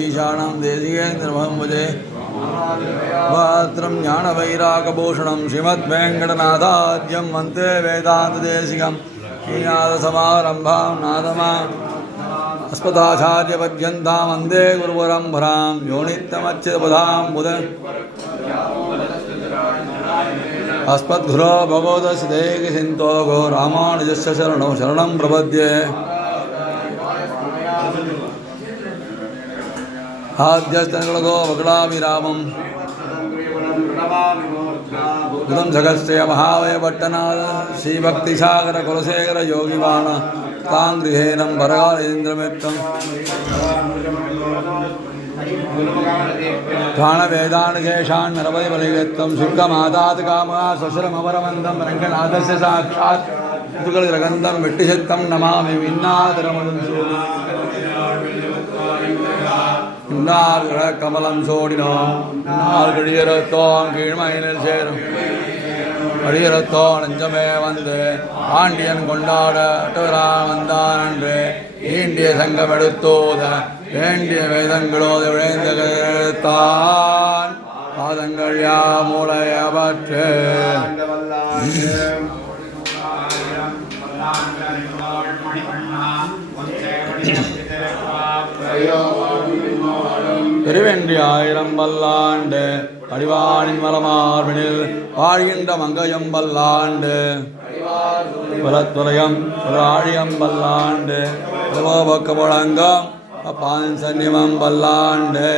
ईशानां देशिकेन्द्रमहम्भजे वात्रं ज्ञानवैरागभूषणं श्रीमद्वेङ्कटनाथाद्यं वन्दे वेदान्तदेशिकं श्रीनाथसमारम्भां नादमाम् अस्मदाचार्यपर्यन्तां वन्दे गुरुपरम्परां यो नित्यमच्युतपदां बुध अस्मद्गुरो भगवतस्य देहिसिन्तो गो रामानुजस्य शरणं प्रपद्ये आद्यस्तनगो वगडाभिरामं बुधं जगस्य महावयपट्टनाथ श्रीभक्तिसागर कुलशेखर योगिवाण तां गृहेणं वरगालेन्द्रमित्रं प्राणवेदानकेशान् नरवैबलिवेत्तं शुक्लमादात् कामः स्वशुरमवरवन्दं रङ्गनाथस्य साक्षात् तुकलिरगन्धं विट्टिशत्तं नमामि विन्नादरमदं கமலம் சோடினோம் நாள் கடியரத்தோம் கீழ்மையில் சேரும் அடியரத்தோ நஞ்சமே வந்து பாண்டியன் கொண்டாடரான் வந்தான் என்று ஈண்டிய சங்கம் எடுத்தோத வேண்டிய வேதங்களோடு விளைந்தான் பாதங்கள் யாமுடையவற்று திருவென்றி ஆயிரம் பல்லாண்டு அடிவானின் மலமார்பினில் வாழ்கின்ற மங்கையம் பல்லாண்டு பலத்துறையம் ஆழியம் பல்லாண்டு பக்க முழங்கம் அப்பான் சன்னிமம் பல்லாண்டு